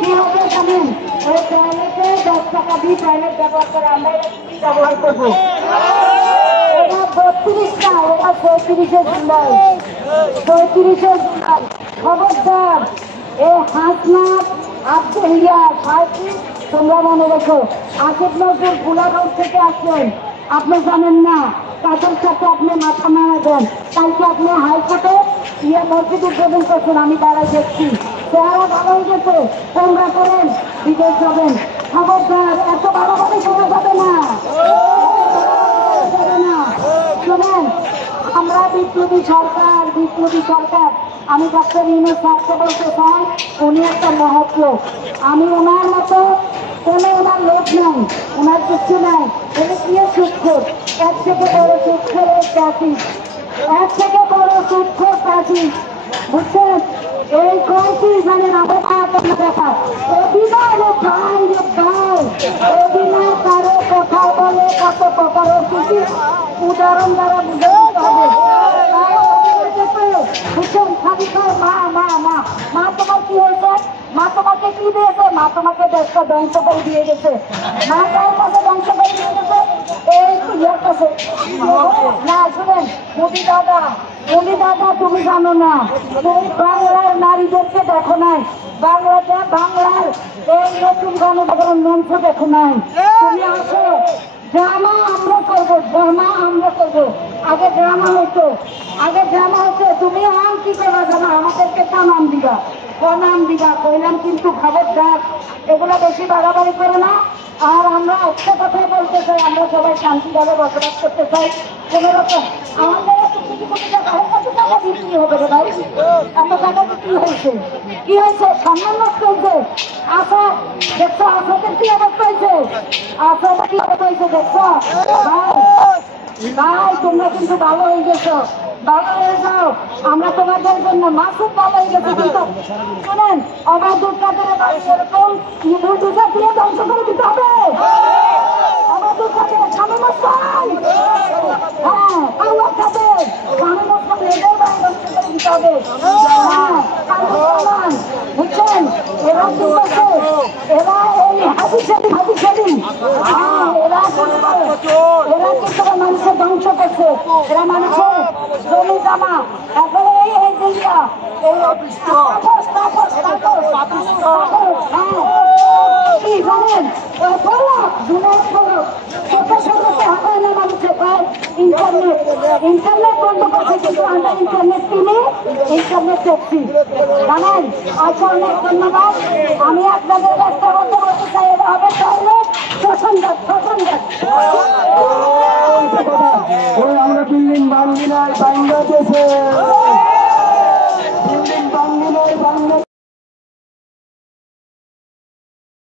কি হবে জানেন? ওই টয়লেটে 10 টাকা দিয়ে টয়লেট ব্যবহার করে আমরা ব্যবহার করবো। এটা 32 না, এটা 34-এ জুলাই। 34-এ জুলাই। খবরদার এই হাসনাত তোমরা মনে রেখো, আসিফ নজরুল গোলাঘাট থেকে আসছেন, আপনি জানেন না তাদের সাথে আপনি মাথা মারা দেন। কালকে আপনি হাইকোর্টে মসজিদ উদ্বোধন করছেন, আমি দাঁড়াই দেখছি, চেহারা ভালো হয়ে গেছে, তোমরা করেন বিদেশ যাবেন। খবরদার এত বাড়াবাড়ি করা যাবে না। শোনেন, আমরা বিপ্লবী সরকার, আমি ডক্টর ইউনূস স্যারকে বলতে চাই, উনি একটা মহৎ লোক। আমি ওনার মতো কোনো ওনার লোক নাই, ওনার কিছু নাই। উনি কি সুৎখোর, এর থেকে বড় সুৎখোরের প্রাচীর, এর থেকে বড় সুৎখোর প্রাচীর, বুঝছেন? এই কয়েকটি জানেন আবহাওয়া দেখা অভিনয় ভাই রে ভাই, অভিনয় কারো কথা বলে কত প্রকারের কিছু উদাহরণ দ্বারা বুঝে দিতে হবে। বুঝছেন? খালি মা মা মা মা তোমার কি হয়েছে? মা তোমাকে কি দিয়েছে? মা তোমাকে দেশটা ধ্বংস করে দিয়ে গেছে। মা কার কাছে ধ্বংস করে দিয়ে গেছে? এই ইয়ার কাছে না। শুনেন মোদি দাদা, তুমি জানো না, তুমি বাংলার নারীদেরকে দেখো নাই, বাংলার এই নতুন গণজাগরণ মঞ্চ দেখো নাই। তুমি আসো, ড্রামা আমরা করবো। আগে ড্রামা হতো। তুমি আম কি করা জানো? আমাদেরকে প্রণাম দিবা। কইলাম কিন্তু খবরদার এগুলো বেশি বাড়াবাড়ি করো না। আর আমরা একটা কথাই বলতে চাই, আমরা সবাই শান্তিভাবে বসবাস করতে চাই। কোন রকম আমাদের কোটি টাকা বিক্রি হবে রে ভাই, এত টাকা বিক্রি হয়েছে। কি হয়েছে? সম্মান নষ্ট হয়েছে। দেখছো আসাদের কি অবস্থা হয়েছে? দেখছো ভাই তোমরা কিন্তু ভালো হয়ে গেছো, ভালো হয়ে যাও। আমরা তোমাদের জন্য মাসুদ ভালো হয়ে গেছে, কিন্তু শোনেন অবাধ দুর্গাদের বাড়ি এরকম বুলডোজার দিয়ে ধ্বংস করে দিতে হবে। অবাধ দুর্গাদের স্বামী মশাই, হ্যাঁ আল্লাহ খাবে স্বামী মশাই এদের বাড়ি ধ্বংস করে দিতে হবে। হ্যাঁ বুঝছেন? এরা কি করছে? এরা এই হাজি সেদিন এরা কিন্তু মানুষের ধ্বংস করছে। এরা মানুষের জমি জমা এখন এই দিনটা কি জানেন? ইন্টারনেট বন্ধ করছে, কিন্তু আমরা ইন্টারনেট কিনে ইন্টারনেট দেখছি জানেন। আচ্ছা, অনেক ধন্যবাদ। আমি আপনাদের একটা কথা বলতে চাই, এটা হবে টয়লেট শোষণঘাট। আমরা বিল্ডিং বাংলা বাংলাদেশে